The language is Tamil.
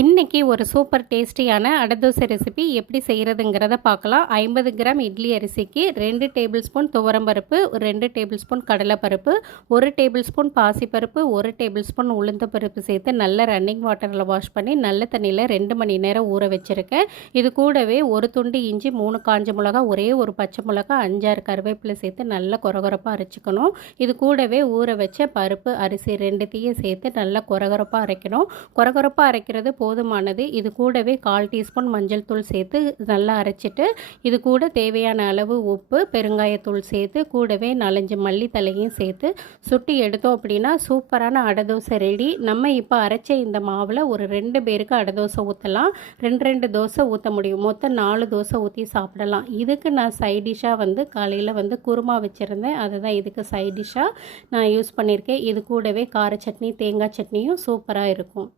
இன்றைக்கி ஒரு சூப்பர் டேஸ்டியான அடை தோசை ரெசிபி எப்படி செய்கிறதுங்கிறத பார்க்கலாம். 50 கிராம் இட்லி அரிசிக்கு 2 டேபிள் ஸ்பூன் துவரம்பருப்பு, 2 டேபிள் ஸ்பூன் கடலைப்பருப்பு, 1 டேபிள் ஸ்பூன் பாசிப்பருப்பு, 1 டேபிள் ஸ்பூன் உளுந்த பருப்பு சேர்த்து நல்ல ரன்னிங் வாட்டரில் வாஷ் பண்ணி நல்ல தண்ணியில் 2 மணி நேரம் ஊற வச்சுருக்கேன். இது கூடவே ஒரு துண்டு இஞ்சி, 3 காஞ்ச மிளகா, ஒரே ஒரு பச்சை மிளகா, 5-6 கருவேப்பிலை சேர்த்து நல்லா கொரகொரப்பாக அரைச்சிக்கணும். இது கூடவே ஊற வச்ச பருப்பு, அரிசி 2த்தையும் சேர்த்து நல்லா கொரகொரப்பாக அரைக்கணும். கொரகொரப்பாக அரைக்கிறது போதுமானது. இது கூடவே 1/4 டீஸ்பூன் மஞ்சள் தூள் சேர்த்து நல்லா அரைச்சிட்டு, இது கூட தேவையான அளவு உப்பு, பெருங்காயத்தூள் சேர்த்து கூடவே 4-5 மல்லி தலையும் சேர்த்து சுட்டி எடுத்தோம் அப்படின்னா சூப்பரான அடை தோசை ரெடி. நம்ம இப்போ அரைச்ச இந்த மாவில் ஒரு 2 பேருக்கு அடை தோசை ஊற்றலாம். 2 தோசை ஊற்ற முடியும். மொத்தம் 4 தோசை ஊற்றி சாப்பிடலாம். இதுக்கு நான் சைட் டிஷ்ஷாக காலையில் குருமா வச்சுருந்தேன். அதுதான் இதுக்கு சைட் டிஷ்ஷாக நான் யூஸ் பண்ணியிருக்கேன். இது கூடவே கார சட்னி, தேங்காய் சட்னியும் சூப்பராக இருக்கும்.